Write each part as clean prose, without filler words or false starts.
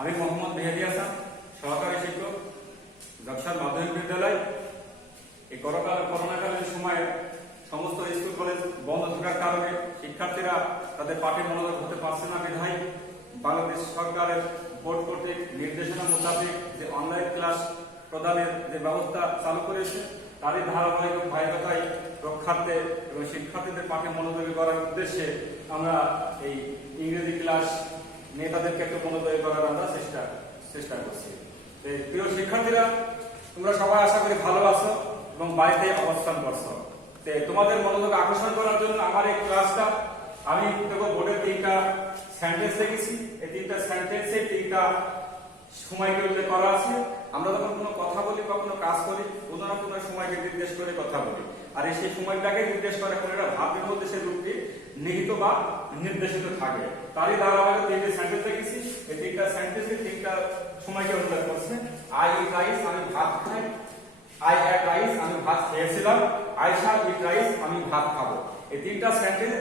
আমি মোহাম্মদ মেহেদী হাসান, সহকারী শিক্ষক, যশোর মাধ্যমিক বিদ্যালয়। এই করোনাকালীন সময়ে সমস্ত স্কুল কলেজ বন্ধ থাকার কারণে শিক্ষার্থীরা তাদের পাঠে মনোযোগ হতে পারছে না বিধায় বাংলাদেশ সরকারের বোর্ড কর্তৃক নির্দেশনা মোতাবেক যে অনলাইন ক্লাস প্রদানের যে ব্যবস্থা চালু করেছে তারই ধারাবাহিকতায় রক্ষার্থে এবং শিক্ষার্থীদের পাঠে মনোযোগী করার উদ্দেশ্যে আমরা এই ইংরেজি ক্লাস নিয়ে তাদেরকে একটু মনোযোগী করার আমরা চেষ্টা করছি। প্রিয় শিক্ষার্থীরা, তোমরা সবাই আশা করি ভালো আছো এবং বাড়িতে অবস্থান করছো। তোমাদের মনোযোগ আকর্ষণ করার জন্য আমার এই ক্লাসটা আমি বোর্ডে 3টা সেন্টেন্স লিখেছি। এই 3টা সেন্টেন্সে 3টা সময়কে উল্লেখ করা আছে। আমরা যখন কোনো কথা বলি বা কোনো কাজ করি কোনো না কোনো সময়কে নির্দেশ করে কথা বলি, আর সেই সময়টাকে নির্দেশ করে এখন এটা ভাবের মধ্যে সেই রূপটি নিহিত বা নির্দেশিত থাকে। তারই ধারাবাহিক 3টা সেন্টেন্স লিখেছি। এই 3টা সেন্টেন্সে 3টা সময়কে উল্লেখ করছে। আই ইট রাইস, আমি ভাত খাই। আই হ্যাড রাইস, আমি ভাত খেয়েছিলাম। আই শ্যাল ইট রাইস, আমি ভাত খাবো। এই 3টা সেন্টেন্সে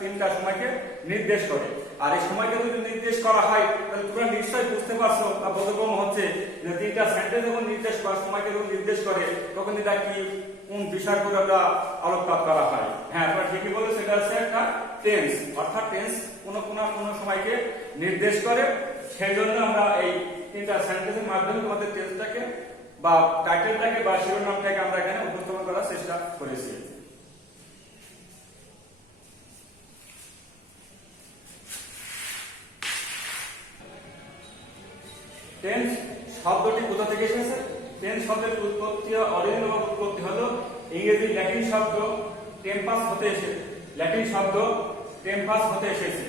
3টা সময়কে নির্দেশ করে। আর এই সময়কে যদি নির্দেশ করা হয় তাহলে তোমরা নিশ্চয়ই বুঝতে পারছো বা বোধগম্য হচ্ছে যে 3টা সেন্টেন্স যখন নির্দেশ বা সময়কে যখন নির্দেশ করে তখন এটা কি কোন বিষয় করে ওটা আলোকপাত করা হয়। হ্যাঁ, তোমরা ঠিকই বলো, সেটা হচ্ছে একটা টেন্স, অর্থাৎ টেন্স কোনো সময়কে নির্দেশ করে। সেই জন্য আমরা এই 3টা সেন্টেন্সের মাধ্যমে তোমাদের টেন্সটাকে বা টাইটেলটাকে বা শিরোনামটাকে আমরা এখানে উপস্থাপন করার চেষ্টা করেছি। টেন্স শব্দটি কোথা থেকে এসেছে? টেন্স শব্দের উৎপত্তি অরিজিনাল উৎপত্তি হলো ইংরেজি ল্যাটিন শব্দ টেম্পাস হতে এসেছে। ল্যাটিন শব্দ টেম্পাস হতে এসেছে।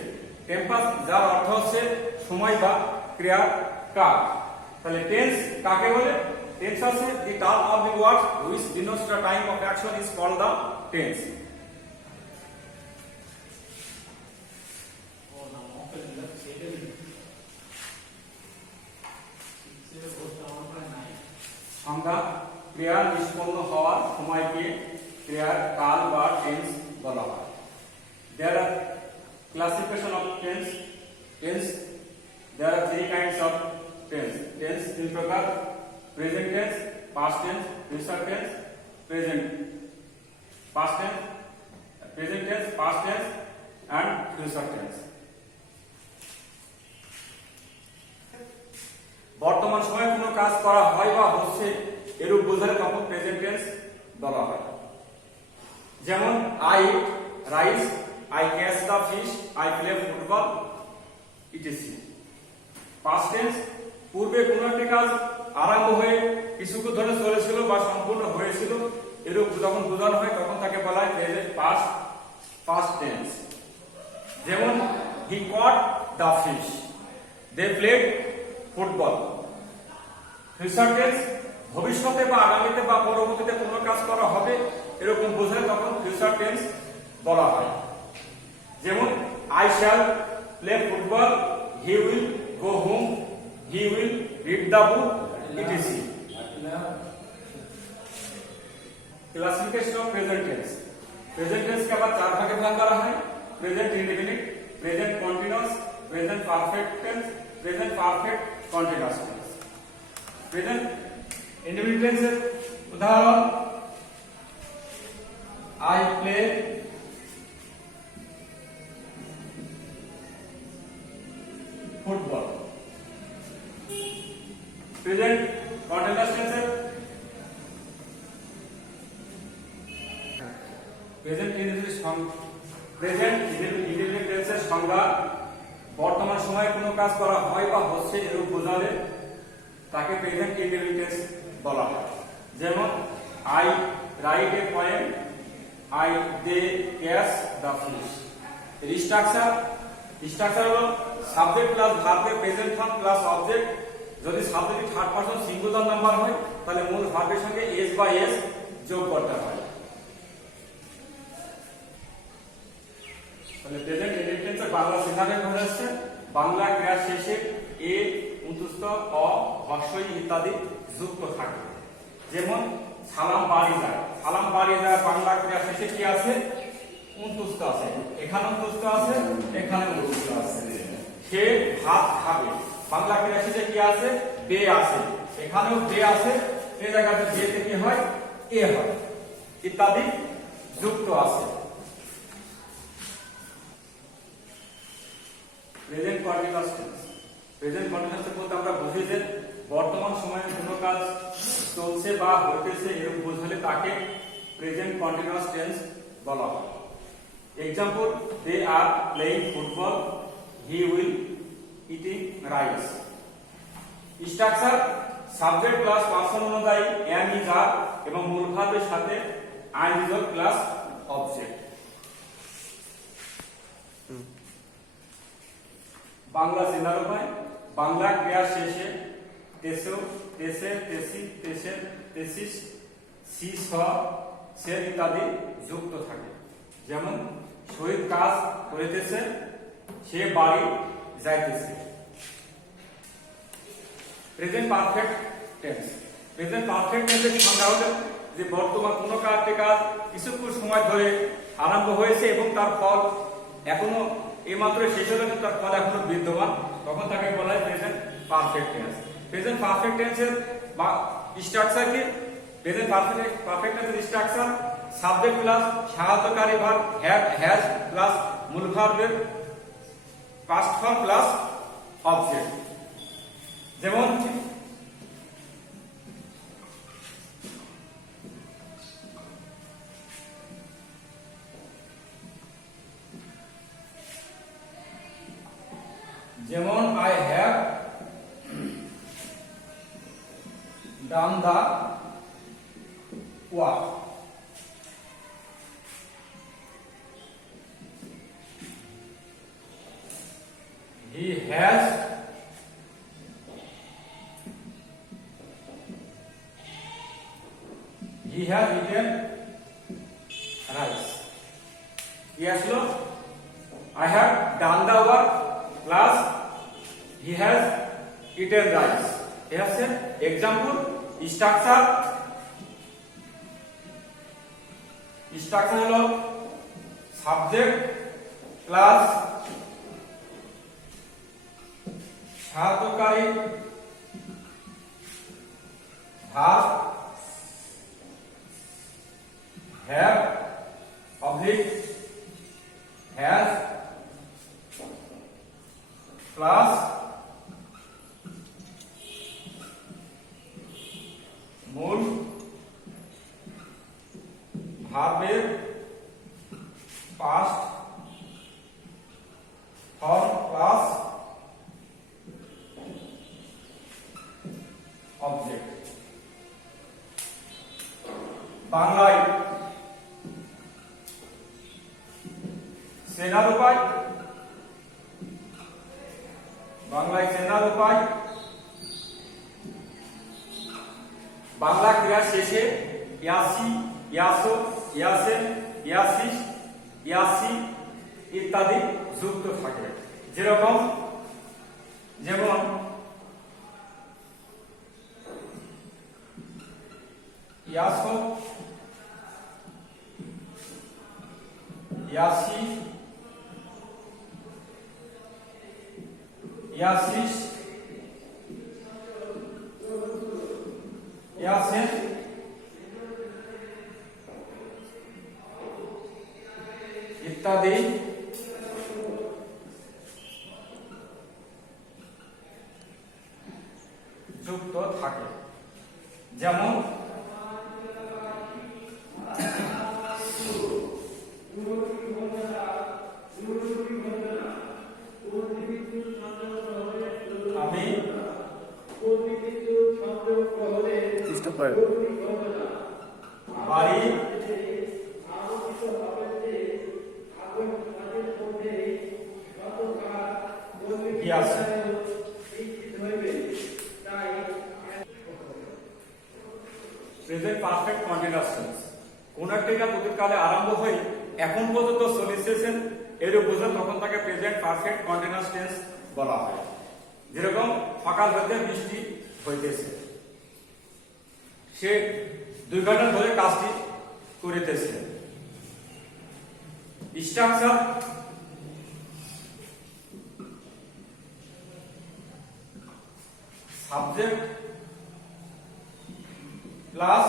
টেম্পাস যার অর্থ হচ্ছে সময় বা ক্রিয়ার কাল। তাহলে টেন্স কাকে বলে? টেন্স আছে the term of the word which denotes the time of action is called the tense. সংজ্ঞা: ক্রিয়া নিষ্পন্ন হওয়ার সময়কে ক্রিয়ার কাল বা টেন্স বলা হয়। There are classification of tense. There are 3 kinds of tense. Tense 3 প্রকার: present tense, past tense, future tense, present tense, past tense and future tense. বর্তমান সময়ে কোনো কাজ করা হয় বা হচ্ছে এরূপ বোঝালে তখন প্রেজেন্ট টেন্স বলা হয়। যেমন I eat rice, I catch the fish, I play football etc. Past tense পূর্বে কোনো একটি কাজ আরম্ভ হয়ে কিছুক্ষণ ধরে চলেছিল বা সম্পূর্ণ হয়েছিল এরূপ যখন বোঝানো হয় তখন তাকে বলা হয় প্রেজেন্ট পাস্ট টেন্স। যেমন he caught the fish, they played football. Future tense ভবিষ্যতে বা আগামীতে বা পরবর্তীতে কোনো কাজ করা হবে এরকম বোঝায় তখন ফিউচার টেন্স বলা হয়। যেমন I shall play football, he will go home, he will read the book ETC. Classification of present tense. Present টেন্সকে আবার 4 ভাগে ভাগ করা হয়: present indefinite, present continuous, present perfect tense, present perfect continuous tense. Present indefinite টেন্সের উদাহরণ: I play football. Present continuous টেন্সের present indefinite টেন্সের সংজ্ঞা: বর্তমান সময়ে কোনো কাজ করা হয় বা হচ্ছে এরূপ বোঝালে তাকে প্রেজেন্ট ইনডেফিনিট টেন্স বলা হয়। যেমন I write a poem, I they catch the fish. Structure হলো সাবজেক্ট প্লাস ভার্বের প্রেজেন্ট ফর্ম প্লাস অবজেক্ট। যদি সাবজেক্টটি থার্ড পারসন সিঙ্গুলার নাম্বার হয় তাহলে মূল ভার্বের সঙ্গে এস বা এস যোগ করতে হয়। তাহলে প্রেজেন্ট ইনডেফিনিট টেন্সের বাংলা সিদ্ধান্ত হয়ে যাচ্ছে বাংলা ক্রিয়ার শেষে এ, উন্তুস্থ, অ, হর্ষই ইত্যাদি যুক্ত থাকে। যেমন সালাম বাড়ি যায়, সালাম বাড়ি যায় বাংলা ক্রিয়ার শেষে কি আছে? উন্তুস্থ আছে, এখানে উন্তুস্থ আছে, এখানে উন্তুস্থ আছে। সে ভাত খাবে, বাংলা ক্রিয়া শেষে কি আছে? বে আছে, এখানেও বে আছে, এই জায়গাতে বেতে কি হয়? এ হয়, ইত্যাদি যুক্ত আছে। Present continuous tense. Present continuous tense বলতে আমরা বুঝি যে বর্তমান সময়ে কোনো কাজ চলছে বা হইতেছে এরকম বোঝালে তাকে প্রেজেন্ট কন্টিনিউয়াস টেন্স বলা হয়। Example, they are playing football, he will eating rice. Structure, subject plus person অনুযায়ী এম ইজ আর এবং মূল ভার্বের সাথে আই ইজ প্লাস অবজেক্ট। বাংলা চেনার উপায়, বাংলা ক্রিয়া শেষে তেসো, তেসে, তেসি, তেসে, তেসিস, সি, স, সে ইত্যাদি যুক্ত থাকে। যেমন শহীদ কাজ করিতেছে, সে বাড়ি যাইতেছে। Present perfect tense. Present perfect টেন্সের সংজ্ঞা হলো যে বর্তমান কোনো কাজ কিছুক্ষণ সময় ধরে আরম্ভ হয়েছে এবং তার ফল এখনো এইমাত্র শেষ হলো কিন্তু তার ফল এখনো বিদ্যমান, তখন তাকে বলা হয় present perfect tense. Present perfect টেন্সের বা স্ট্রাকচার কি? প্রেজেন্ট পারফেক্ট টেন্সের স্ট্রাকচার সাবজেক্ট প্লাস সাহায্যকারী ভার্ব হ্যাভ হ্যাজ প্লাস মূল ভার্বের পাস্ট ফর্ম প্লাস অবজেক্ট। যেমন I have done the work. He has eaten rice. Yes, Lord. I have done the work plus he has eaten rice. Yes, sir. Example, structure হলো subject plus সাহায্যকারী verb have oblique has plus মূল ভার্বের past form plus object. বাংলায় চেনার উপায়, বাংলা ক্রিয়া শেষে ইয়াসি, ইয়াসো, ইয়াসেন, ইয়াসিস, ইয়াসি ইত্যাদি যুক্ত থাকে। যেমন ইয়াসো, ইয়াসি, ইয়াসিস, ইয়াসেন ইত্যাদি যুক্ত থাকে। যেমন আমি বাড়ি গিয়াছি। প্রেজেন্ট পারফেক্ট কন্টিনিউয়াস টেন্স কোন একটি কাজ অতীতকালে আরম্ভ হয়ে এখন পর্যন্ত চলিতেছেন এরূপ বোঝায় তখন তাকে প্রেজেন্ট পারফেক্ট কন্টিনিউয়াস টেন্স বলা হয়। যেরকম সকাল হতে বৃষ্টি হইতেছে, সে 2 ঘন্টা ধরে কাজটি করিতেছে। স্ট্রাকচার সাবজেক্ট প্লাস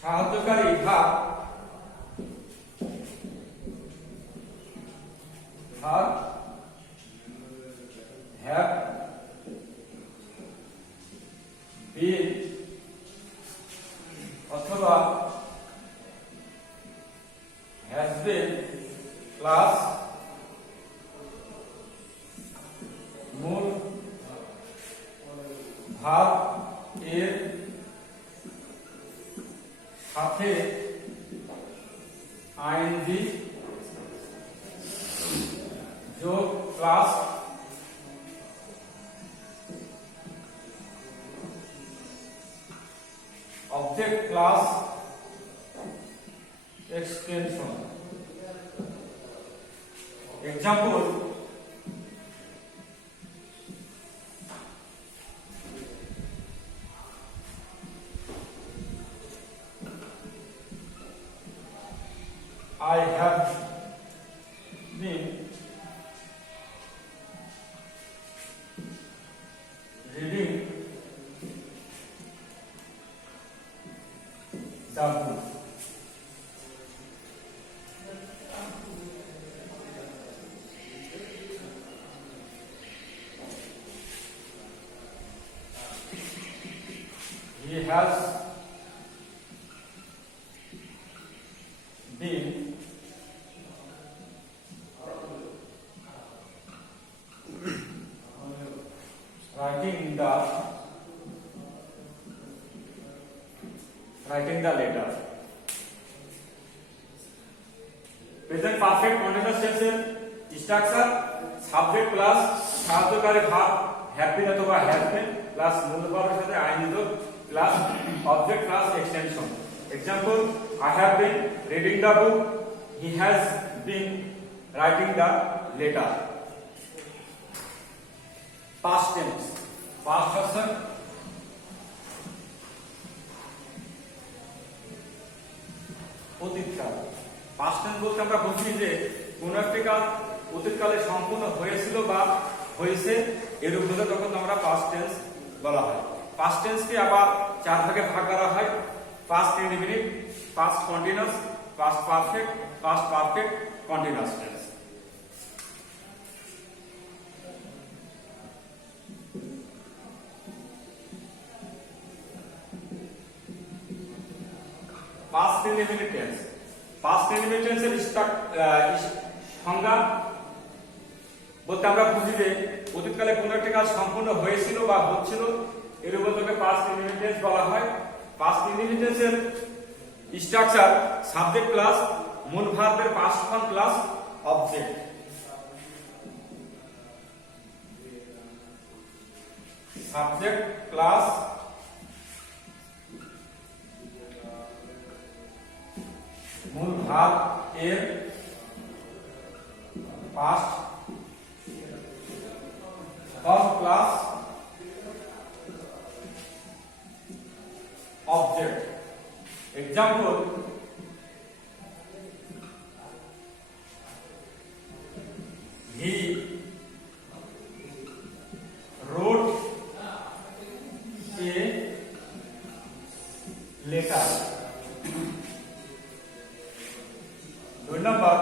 সাহায্যকারী ভাব have been অথবা has been প্লাস মূল ভাব এর সাথে আইএনজি যোগ plus object plus extension. Example I have been reading the book. He has been writing the letter. Present perfect continuous tense এর স্ট্রাকচার সাবজেক্ট প্লাস সাহায্যকারী ভাব have been অথবা has been প্লাস মূল ভাবের সাথে আইএনজি যোগ plus object plus extension. Example I have been reading the book, he has been writing the letter. Past tense, past person অতীতকাল। Past tense বলতে আমরা বুঝি যে কোন একটি কাজ অতীতকালে সম্পূর্ণ হয়েছিল বা হয়েছে এরূপ হলে তখন আমরা পাস্ট টেন্স বলা হয়। পাস্ট টেন্সকে আবার চার ভাগে ভাগ করা হয়: past indefinite, past continuous, past perfect, past perfect continuous tense. Past indefinite tense, past indefinite টেন্সের সংজ্ঞা বলতে আমরা বুঝি যে অতীতকালে কোন একটি কাজ সম্পূর্ণ হয়েছিল বা হচ্ছিল এর উপরকে পাস্ট ইনডিফিনিট টেন্স বলা হয়। পাস্ট ইনডিফিনিট টেন্সের স্ট্রাকচার সাবজেক্ট প্লাস মূল ভার্বের past form plus object. Subject plus মূল ভাব এর past form plus object. Example he wrote a letter. 2 number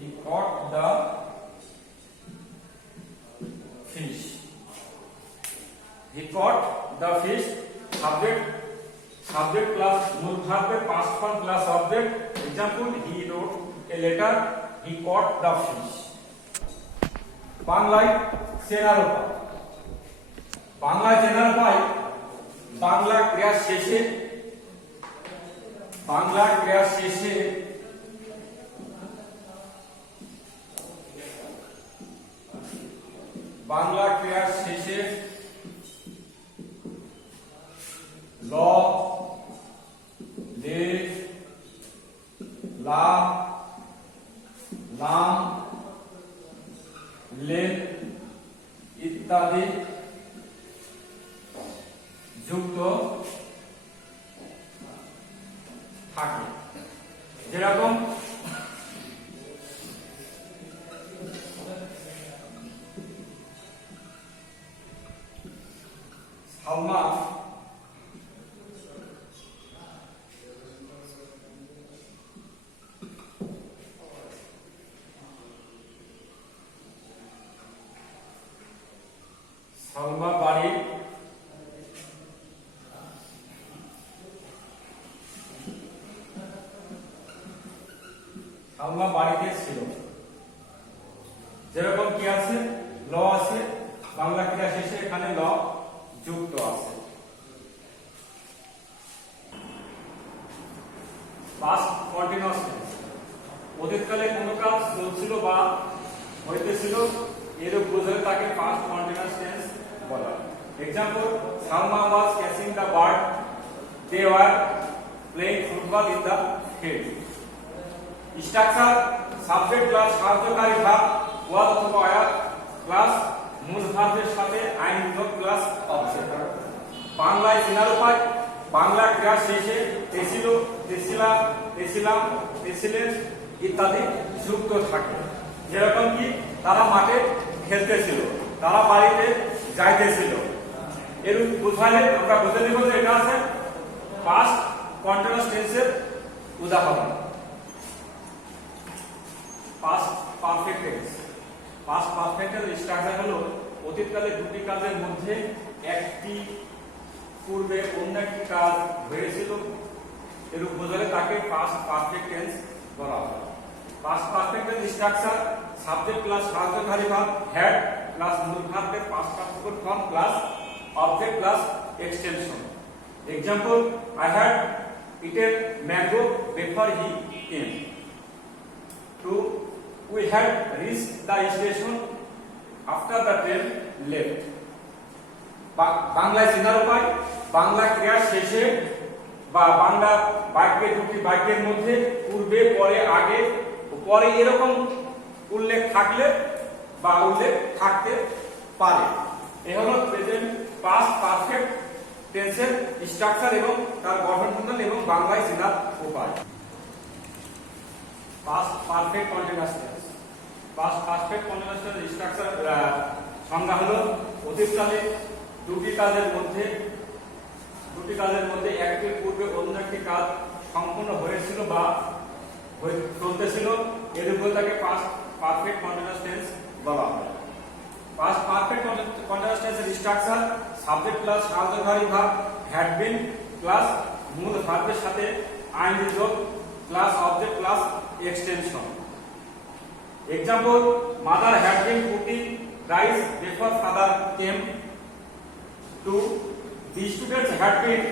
he caught the fish. He caught the fish. Subject plus মূল ভার্বের past form plus object. Example, he wrote a letter. He caught the fish. বাংলায় চেনার উপায়। বাংলায় চেনার উপায় বাংলা ক্রিয়ার শেষে ল, লে, লা, লাম, লেন ইত্যাদি যুক্ত থাকে। যেরকম সালমা বাড়ি বাড়িতে ছিল। যেরকম কি আছে, ল আছে, বাংলা ক্রিয়া শেষে এখানে ল যুক্ত আছে। পাস্ট কন্টিনিউয়াস টেন্স, অতীতকালে কোনো কাজ চলছিল বা হইতেছিল এরূপ বোঝালে তাকে পাস্ট কন্টিনিউয়াস টেন্স বলা হয়। Example, Salma was catching the bird, they were playing football in the field. Structure subject plus সাহায্যকারী ভাব ওয়াজ অথবা ওয়্যার প্লাস মূল ভার্বের সাথে আইনযোগ প্লাস অবজেক্ট। বাংলায় চেনার উপায়, বাংলা ক্রিয়া শেষে এসিল, এসিলা, এসিলাম, এসিলেন ইত্যাদি যুক্ত থাকে। যেরকম কি তারা মাঠে খেলতেছিল, তারা বাড়িতে যাইতেছিল, এরূপ বোঝালে আমরা বুঝে নিব যে এটা আছে পাস্ট কন্টিনিউয়াস টেন্সের উদাহরণ। পাস্ট পারফেক্ট টেন্স, পাস্ট পারফেক্টের স্ট্রাকচার হলো অতীতকালে দুটি কাজের মধ্যে একটি পূর্বে অন্য একটি কাজ হয়েছিল, এরূপ বোঝালে তাকে পাস্ট পারফেক্ট টেন্স বলা হয়। পাস্ট পারফেক্টের স্ট্রাকচার সাবজেক্ট প্লাস সাহায্যকারী ভাব হ্যাড প্লাস মূল ভার্বের past participle form plus object plus extension. Example, I had eaten mango before he came. Two, we had reached the station after the train left. বাংলায় চেনার উপায়, বাংলা ক্রিয়া শেষে বা বাংলা বাক্যে দুটি বাক্যের মধ্যে পূর্বে পরে আগে পরে এরকম উল্লেখ থাকলে বা উল্লেখ থাকতে পারে। এ হলো প্রেজেন্ট পাস্ট পারফেক্ট টেন্সের স্ট্রাকচার এবং তার গঠন প্রণালী এবং বাংলায় চেনার উপায়। Past perfect continuous tense, past perfect continuous টেন্সের স্ট্রাকচার সংজ্ঞা হলো অতীতকালে দুটি কাজের মধ্যে একটির পূর্বে অন্য একটি কাজ সম্পূর্ণ হয়েছিল বা চলতেছিল, এর উপর তাকে পাস্ট পারফেক্ট কন্টিনিউয়াস টেন্স বলা হয়। পাস্ট পারফেক্ট কন্টিনিউয়াস টেন্সের স্ট্রাকচার সাবজেক্ট প্লাস সাহায্যকারী ভাব হ্যাড বিন প্লাস মূল ভার্বের সাথে আইনযোগ plus object plus extension. Example, mother had been cooking rice before father came. Two, the students had been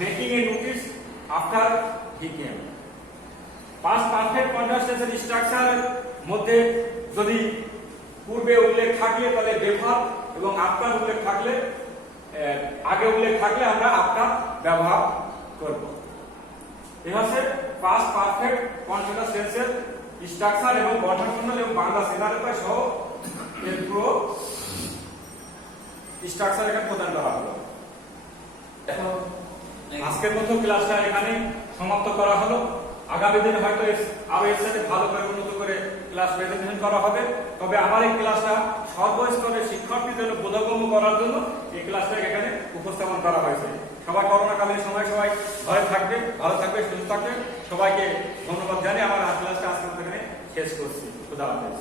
making a notice after he came. Past perfect continuous tense এর স্ট্রাকচারের মধ্যে যদি পূর্বে উল্লেখ থাকলে তাহলে বেভার এবং আফটার উল্লেখ থাকলে আগে উল্লেখ থাকলে আমরা আফটার ব্যবহার করব। এই হচ্ছে পাস্ট পারফেক্ট কন্টিনিউয়াস টেন্সের স্ট্রাকচার এবং গঠন প্রণালী এবং বাংলা চেনার উপায় সহ এর পুরো স্ট্রাকচার এখানে প্রদান করা হলো। এখন আজকের মতো ক্লাসটা এখানে সমাপ্ত করা হলো। আগামী দিনে হয়তো আরো এর সাথে ভালো করে উন্নত করে ক্লাস প্রেজেন্টেশন করা হবে। তবে আমার এই ক্লাসটা সর্বস্তরের শিক্ষার্থীদের জন্য বোধগম্য করার জন্য এই ক্লাসটা এখানে উপস্থাপন করা হয়েছে। সবাই করোনাকালীন সময় সবাই ঘরে থাকবে, ভালো থাকবে, সুস্থ থাকবে। সবাইকে ধন্যবাদ জানিয়ে আমার ক্লাসটা আজকের মতো এখানে শেষ করছি। খুদা হাফেজ।